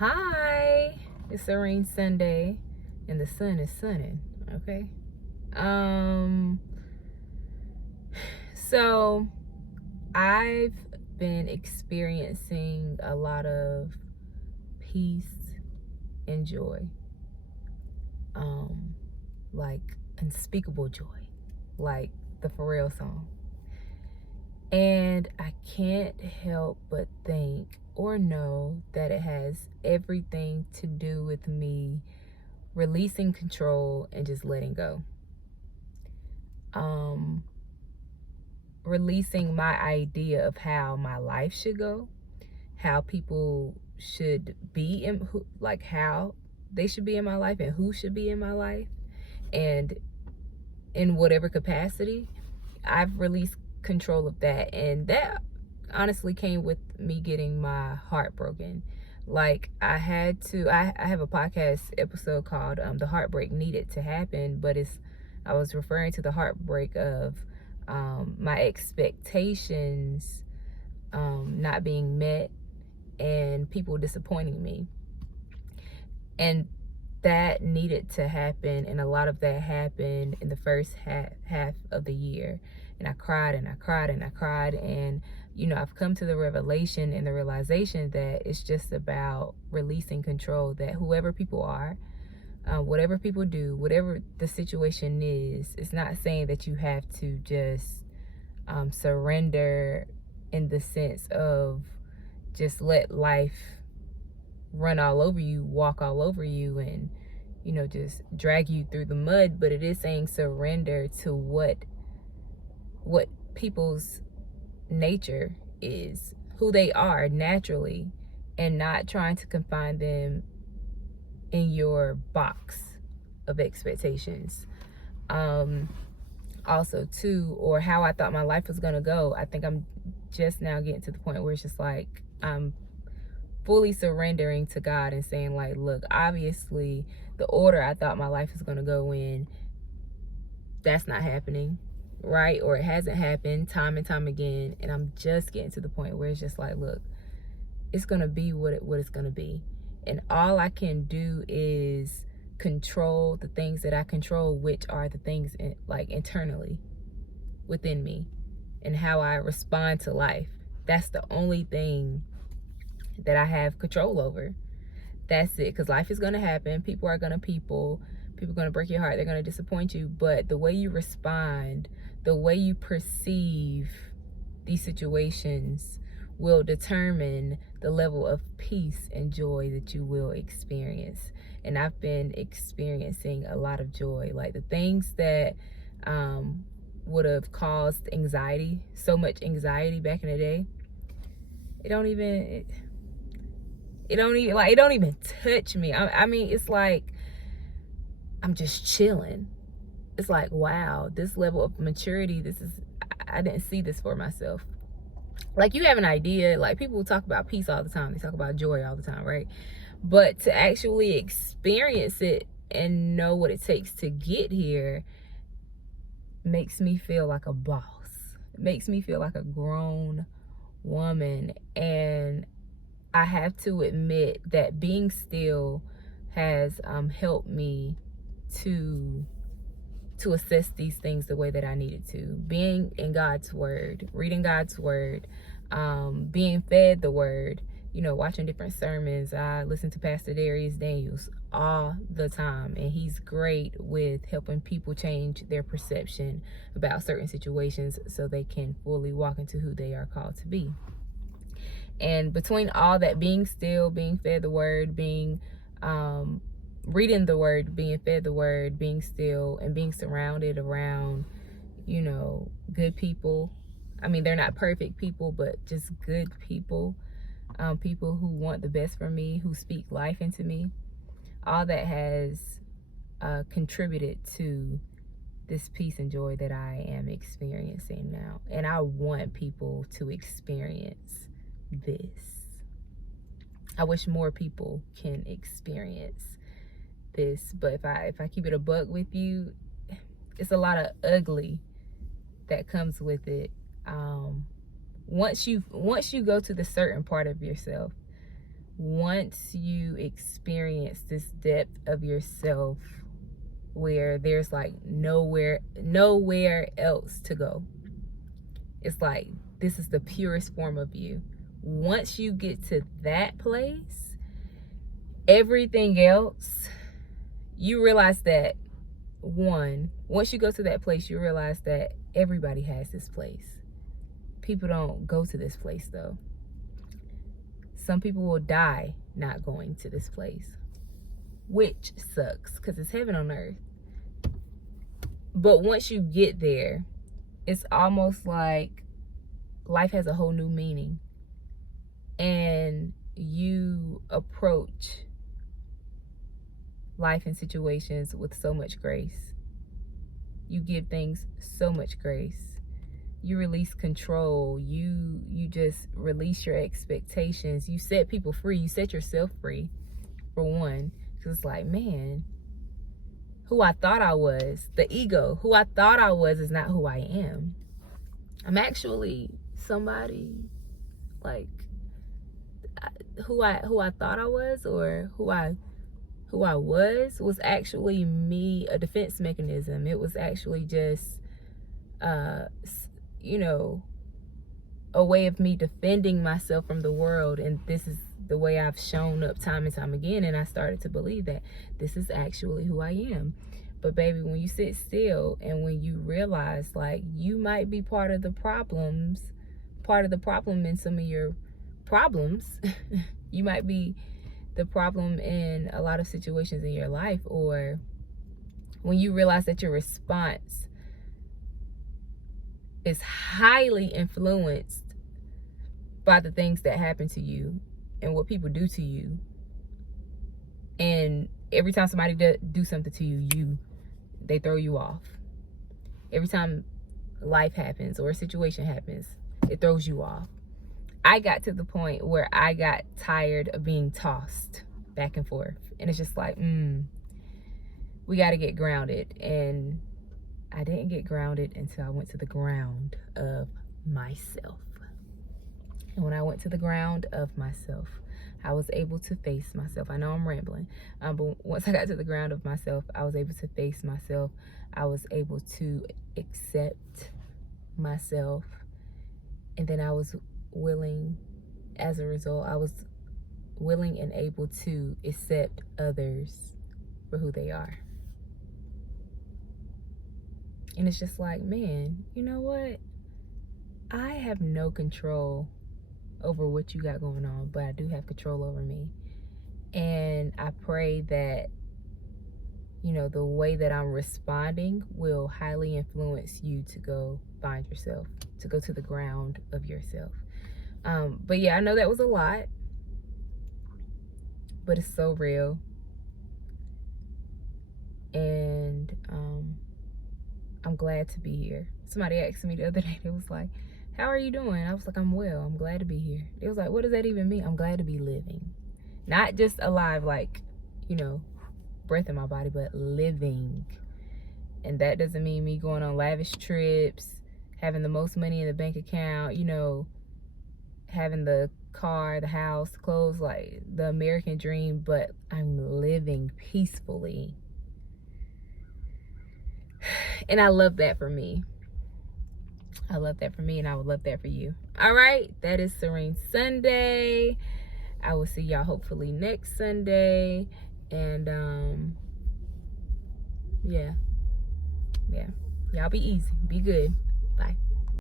Hi, it's Serene Sunday, and the sun is sunning. Okay. Um. So I've been experiencing a lot of peace and joy. Um, like unspeakable joy, like the Pharrell song. And I can't help but think or know that it has everything to do with me releasing control and just letting go. Um, Releasing my idea of how my life should go, how people should be in, like how they should be in my life and who should be in my life, and in whatever capacity, I've released control of that. And that honestly came with me getting my heart broken. Like I had to, I have a podcast episode called The Heartbreak Needed to Happen, but I was referring to the heartbreak of my expectations not being met and people disappointing me. And that needed to happen, and a lot of that happened in the first half of the year. And I cried and I cried and I cried, and I've come to the revelation and the realization that it's just about releasing control. That whoever people are, whatever people do, whatever the situation is, it's not saying that you have to just surrender in the sense of just let life run all over you, walk all over you, and just drag you through the mud. But it is saying surrender to what people's nature is, who they are naturally, and not trying to confine them in your box of expectations. Also too, or how I thought my life was gonna go, I think I'm just now getting to the point where it's just like I'm fully surrendering to God and saying, like, look, obviously the order I thought my life was going to go in, that's not happening, right? Or it hasn't happened time and time again. And I'm just getting to the point where it's just like, look, it's going to be what it's going to be. And all I can do is control the things that I control, which are the things like internally within me and how I respond to life. That's the only thing that I have control over. That's it. Because life is going to happen. People are going to people are going to break your heart. They're going to disappoint you. But the way you respond, the way you perceive these situations will determine the level of peace and joy that you will experience. And I've been experiencing a lot of joy. Like the things that would have caused anxiety, so much anxiety back in the day, it don't even touch me. I mean, it's like I'm just chilling. It's like, wow, this level of maturity, I didn't see this for myself. Like, you have an idea, like people talk about peace all the time, they talk about joy all the time, right? But to actually experience it and know what it takes to get here makes me feel like a boss. It makes me feel like a grown woman. And I have to admit that being still has helped me to assess these things the way that I needed to. Being in God's word, reading God's word, being fed the word, watching different sermons. I listen to Pastor Darius Daniels all the time, and he's great with helping people change their perception about certain situations so they can fully walk into who they are called to be. And between all that, being still, being fed the word, being reading the word, being fed the word, being still, and being surrounded around, good people. I mean, they're not perfect people, but just good people. People who want the best for me, who speak life into me. All that has contributed to this peace and joy that I am experiencing now. And I want people to experience this. I wish more people can experience this, but if I keep it a buck with you, it's a lot of ugly that comes with it. Once you go to the certain part of yourself once you experience this depth of yourself where there's like nowhere else to go, it's like this is the purest form of you. Once you get to that place, everything else, you realize that once you go to that place, you realize that everybody has this place. People don't go to this place though. Some people will die not going to this place, which sucks because it's heaven on earth. But once you get there, it's almost like life has a whole new meaning, and you approach life and situations with so much grace. You give things so much grace. You release control. You just release your expectations. You set people free. You set yourself free, for one. Because it's like, man, who I thought I was, the ego, who I thought I was is not who I am. I'm actually somebody, like, who I thought I was, or who I was actually me, a defense mechanism. It was actually just a way of me defending myself from the world. And this is the way I've shown up time and time again. And I started to believe that this is actually who I am. But baby, when you sit still and when you realize like you might be part of the problem in some of your problems, you might be the problem in a lot of situations in your life, or when you realize that your response is highly influenced by the things that happen to you and what people do to you, and every time somebody do something to you, they throw you off. Every time life happens or a situation happens, it throws you off. I got to the point where I got tired of being tossed back and forth. And it's just like, we got to get grounded. And I didn't get grounded until I went to the ground of myself. And when I went to the ground of myself, I was able to face myself. I know I'm rambling, but once I got to the ground of myself, I was able to face myself. I was able to accept myself. And then I was willing, as a result, I was willing and able to accept others for who they are. And it's just like, man, you know what? I have no control over what you got going on, but I do have control over me. And I pray that, the way that I'm responding will highly influence you to go find yourself, to go to the ground of yourself. But yeah, I know that was a lot, but it's so real. And I'm glad to be here. Somebody asked me the other day, they was like, how are you doing? I was like, I'm well. I'm glad to be here. It was like, what does that even mean? I'm glad to be living. Not just alive, like, breath in my body, but living. And that doesn't mean me going on lavish trips, having the most money in the bank account, having the car, the house, the clothes, like the American dream, but I'm living peacefully. And I love that for me. I love that for me, and I would love that for you. All right, that is Serene Sunday. I will see y'all hopefully next Sunday. And yeah. Y'all be easy. Be good. Bye.